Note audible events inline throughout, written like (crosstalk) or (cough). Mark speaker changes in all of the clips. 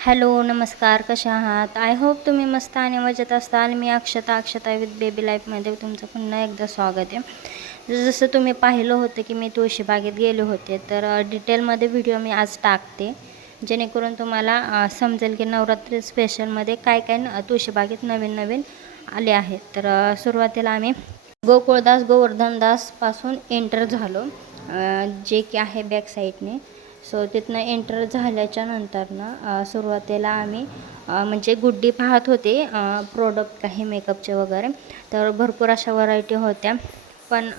Speaker 1: Hello नमस्कार कशा आहात? आय होप तुम्ही मस्त आणि मजेत असताल मी अक्षता अक्षता विथ बेबी लाईफमध्ये तुमचं पुन्हा एकदा स्वागत आहे. जसं तुम्ही पाहिलं होतं की मी तुळशीबागेत गेले होते तर डिटेलमध्ये व्हिडिओ मी आज टाकते. जेणेकरून तुम्हाला समजेल की नवरात्री स्पेशलमध्ये काय काय न- तुळशीबागेत नवीन नवीन आले आहेत. तर सुरुवातीला आम्ही गोकुळदास गोवर्धनदासपासून एंटर झालो. जे की आहे बॅक साईडने सो तिथनं एंटर झाल्याच्यानंतर ना सुरुवातीला आम्ही म्हणजे गुड्डी पाहत होते प्रोडक्ट काही मेकअपचे वगैरे. तर भरपूर अशा व्हरायटी होत्या. पण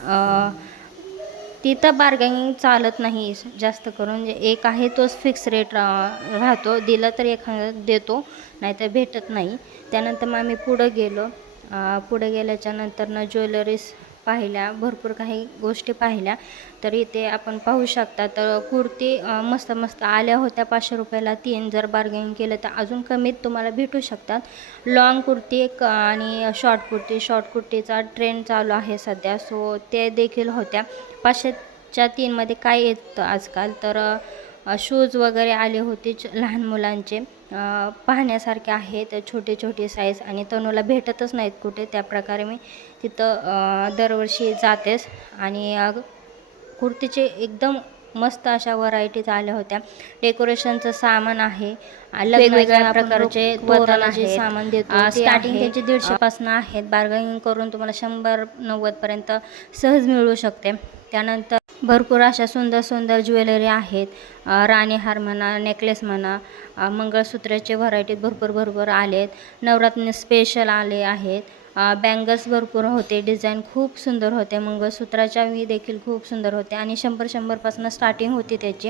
Speaker 1: तिथं बार्गेनिंग चालत नाही जास्त करून. म्हणजे एक आहे तोच फिक्स रेट राहतो. दिलं तर एखादा देतो नाहीतर भेटत नाही. त्यानंतर मग आम्ही पुढं गेलो. पुढं पुढे गेल्याच्या नंतरनं ज्वेलरीज पाहिल्या भरपूर काही गोष्टी पाहिल्या. तर इथे आपण पाहू शकता तर कुर्ती मस्त मस्त आल्या होत्या पाचशे रुपयाला. तीन जर बार्गेनिंग केलं तर अजून कमीत तुम्हाला भेटू शकतात. लॉंग कुर्ती एक आणि शॉर्ट कुर्ती. शॉर्ट कुर्तीचा ट्रेंड चालू आहे सध्या. सो ते देखील होत्या. पाचशेच्या तीनमध्ये काय येतं आजकाल? तर शूज वगैरे आले होते लहान मुलांचे. पाहण्यासारखे आहेत छोटे छोटे साईज आणि तनूला भेटतच नाहीत कुठे. त्या प्रकारे मी तिथं दरवर्षी जातेच आणि कुर्तीचे एकदम मस्त अशा व्हरायटीज आल्या होत्या. डेकोरेशनचं सामान आहे. वेगवेगळ्या प्रकारचे तोरण सामान देतो. स्टार्टिंग त्याचे दीडशे पासून आहेत. बार्गेनिंग करून तुम्हाला शंभर नव्वदपर्यंत सहज मिळू शकते. त्यानंतर भरपूर अशा सुंदर सुंदर ज्वेलरी आहेत. राणीहार म्हणा नेकलेस म्हणा मंगळसूत्राचे व्हरायटी भरपूर भरपूर आलेत. नवरात्री स्पेशल आले आहेत. बँगल्स भरपूर होते डिझाईन खूप सुंदर होते मंगळसूत्राच्या वी देखील खूप सुंदर होते आणि शंभर शंभरपासून स्टार्टिंग होती त्याची.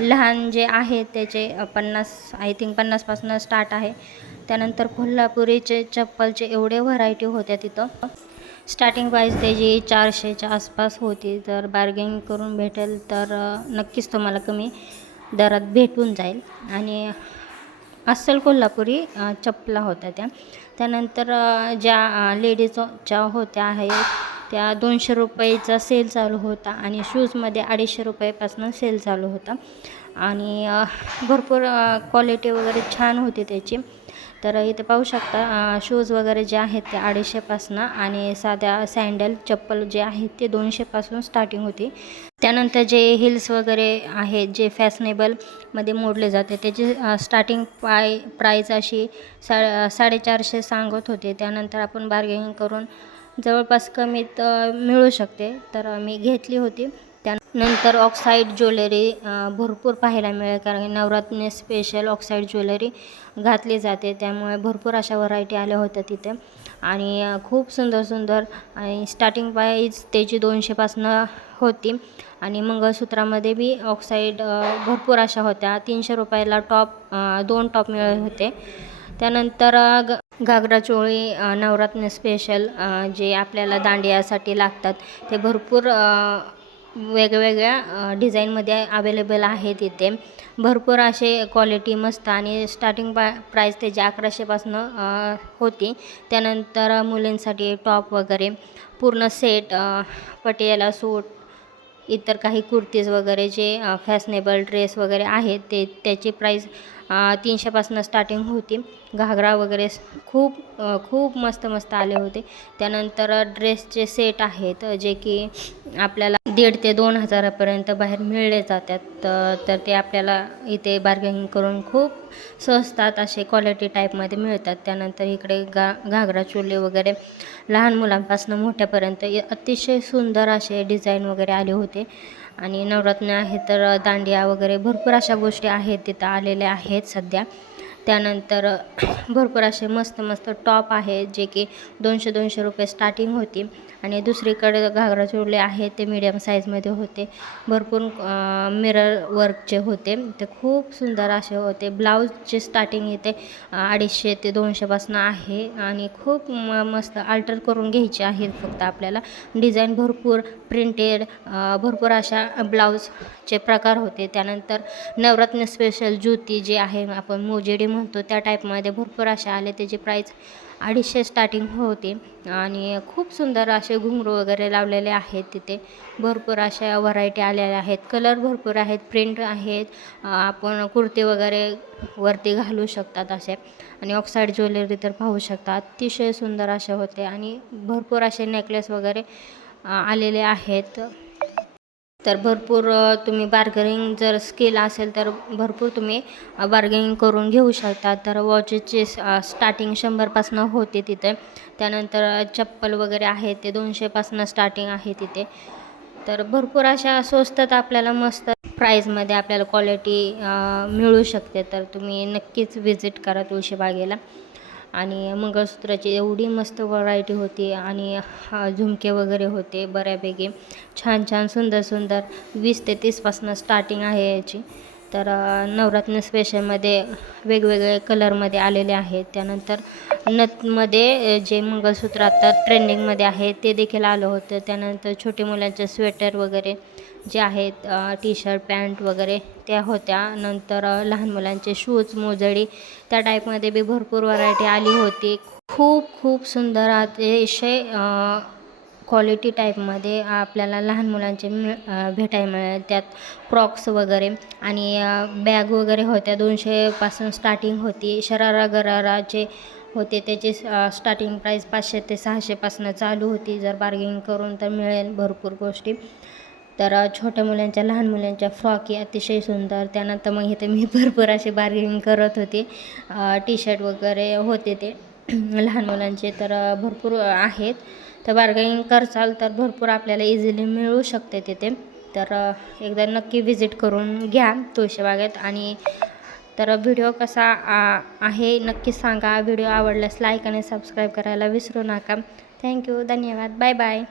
Speaker 1: लहान जे आहे त्याचे पन्नास आय थिंक पन्नासपासून स्टार्ट आहे. त्यानंतर कोल्हापुरीचे चप्पलचे एवढे व्हरायटी होत्या तिथं. स्टार्टिंग प्राईस त्याची चारशेच्या आसपास होती. तर बार्गेनिंग करून भेटेल तर नक्कीच तुम्हाला कमी दरात भेटून जाईल. आणि अस्सल कोल्हापुरी चपला होत्या त्या. त्यानंतर ज्या लेडीज ज्या होत्या आहेत त्या दोनशे रुपयेचा सेल चालू होता आणि शूजमध्ये अडीचशे रुपयेपासून सेल चालू होता. आणि भरपूर क्वालिटी वगैरे छान होती त्याची. तर इथे पाहू शकता शूज वगैरे जे आहेत ते अडीचशेपासनं आणि साध्या सँडल चप्पल जे आहेत ते दोनशेपासून स्टार्टिंग होती. त्यानंतर जे हिल्स वगैरे आहेत जे फॅशनेबलमध्ये मोडले जाते त्याची स्टार्टिंग पाय प्राईज अशी सा साडेचारशे सांगत होते. त्यानंतर आपण बार्गेनिंग करून जवळपास कमीत मिळू शकते. तर मी घेतली होती. त्यानंतर ऑक्साईड ज्वेलरी भरपूर पाहायला मिळेल कारण की नवरात्री स्पेशल ऑक्साईड ज्वेलरी घातली जाते. त्यामुळे भरपूर अशा व्हरायटी आल्या होत्या तिथे. आणि खूप सुंदर सुंदर आणि स्टार्टिंग प्राईज त्याची दोनशेपासनं होती. आणि मंगळसूत्रामध्ये बी ऑक्साईड भरपूर अशा होत्या. तीनशे रुपयाला टॉप दोन टॉप मिळत होते. त्यानंतर ग घागरा चोळी नवरात्र स्पेशल जे आपल्याला दांडियासाठी लागतात. ते भरपूर वेगवेगळ्या डिझाईनमध्ये अवेलेबल आहेत इथे. भरपूर असे क्वालिटी मस्त आणि स्टार्टिंग पा प्राईस त्याची अकराशेपासनं होती. त्यानंतर मुलींसाठी टॉप वगैरे पूर्ण सेट पटियाला सूट इतर काही कुर्तीज वगैरे जे फॅशनेबल ड्रेस वगैरे आहेत ते त्याची प्राईस तीनशेपासून स्टार्टिंग होती. घागरा वगैरे खूप खूप मस्त मस्त आले होते. त्यानंतर ड्रेसचे सेट आहेत जे की आपल्याला दीड ते दोन हजारापर्यंत बाहेर मिळले जातात. तर ते आपल्याला इथे बार्गेनिंग करून खूप स्वस्तात असे क्वालिटी टाईपमध्ये मिळतात. त्यानंतर इकडे गा घागरा चोली वगैरे लहान मुलांपासून मोठ्यापर्यंत अतिशय सुंदर असे डिझाईन वगैरे आले होते. आणि नवरत्न आहे तर दांडिया वगैरे भरपूर अशा गोष्टी आहेत तिथं आलेल्या आहेत सध्या. त्यानंतर (clears throat) भरपूर असे मस्त मस्त टॉप आहेत जे की दोनशे दोनशे रुपये स्टार्टिंग होती. आणि दुसरीकडे घागरा जोडले आहेत ते मीडियम साईजमध्ये होते. भरपूर मिरर वर्कचे होते. ते खूप सुंदर असे होते. ब्लाऊजचे स्टार्टिंग इथे अडीचशे ते दोनशेपासून आहे. आणि खूप म मस्त अल्टर करून घ्यायचे आहेत फक्त आपल्याला. डिझाईन भरपूर प्रिंटेड भरपूर अशा ब्लाऊजचे प्रकार होते. त्यानंतर नवरत्न स्पेशल ज्योती जे आहे आपण मोजेडी म्हणतो त्या टाईपमध्ये भरपूर असे आले. त्याची प्राईस अडीचशे स्टार्टिंग होते. आणि खूप सुंदर असे घुंगरू वगैरे लावलेले आहेत तिथे. भरपूर अशा व्हरायटी आलेल्या आहेत. कलर भरपूर आहेत. प्रिंट आहेत. आपण कुर्ती वगैरे वरती घालू शकतात असे. आणि ऑक्साईड ज्वेलरी तर पाहू शकता. अतिशय सुंदर असे होते. आणि भरपूर असे नेकलेस वगैरे आलेले आहेत. तर भरपूर तुम्ही बार्गेनिंग जर स्किल असेल तर भरपूर तुम्ही बार्गेनिंग करून घेऊ शकता. तर वॉचेसचे स्टार्टिंग शंभरपासनं होते तिथे. त्यानंतर चप्पल वगैरे आहे ते दोनशेपासनं स्टार्टिंग आहे तिथे. तर भरपूर अशा स्वस्तात आपल्याला मस्त प्राईजमध्ये आपल्याला क्वालिटी मिळू शकते. तर तुम्ही नक्कीच व्हिजिट करा तुळशीबागेला. आणि मंगळसूत्राची एवढी मस्त व्हरायटी होती आणि हा, झुमके वगैरे होते बऱ्यापैकी. छान छान सुंदर सुंदर. वीस ते तीसपासनं स्टार्टिंग आहे याची. तर नवरत्न स्पेशलमध्ये वेगवेगळे कलरमध्ये आलेले आहेत. त्यानंतर नथमध्ये जे मंगळसूत्र आता ट्रेंडिंगमध्ये आहे ते देखील आलं होतं. त्यानंतर छोटे मुलांचे स्वेटर वगैरे जे आहेत टी शर्ट पॅन्ट वगैरे त्या होत्या. नंतर लहान मुलांचे शूज मोजडी त्या टाईपमध्ये बी भरपूर व्हरायटी आली होती. खूप खूप सुंदर अतिशय क्वालिटी टाईपमध्ये आपल्याला लहान मुलांचे मिळ भेटाय भेटायला मिळेल. त्यात फ्रॉक्स वगैरे आणि बॅग वगैरे होत्या. दोनशेपासून स्टार्टिंग होती. शरारा गराराचे होते. त्याचे स्टार्टिंग प्राईस पाचशे ते सहाशेपासून चालू होती. जर बार्गेनिंग करून तर मिळेल भरपूर गोष्टी. तर छोट्या मुलांच्या लहान मुलांच्या फ्रॉकी अतिशय सुंदर. त्यानंतर मग इथे मी भरपूर असे बार्गेनिंग करत होते. टी शर्ट वगैरे होते ते. (clears throat) लहान मुलांचे तर भरपूर आहेत. तर बार्गेनिंग करसाल तर भरपूर आपल्याला इझिली मिळू शकते तिथे. तर एकदा नक्की व्हिजिट करून घ्या तुळशीबागेत आणि तर व्हिडिओ कसा आहे नक्की सांगा. व्हिडिओ आवडल्यास लाईक आणि सबस्क्राईब करायला विसरू नका. थँक्यू धन्यवाद. Bye bye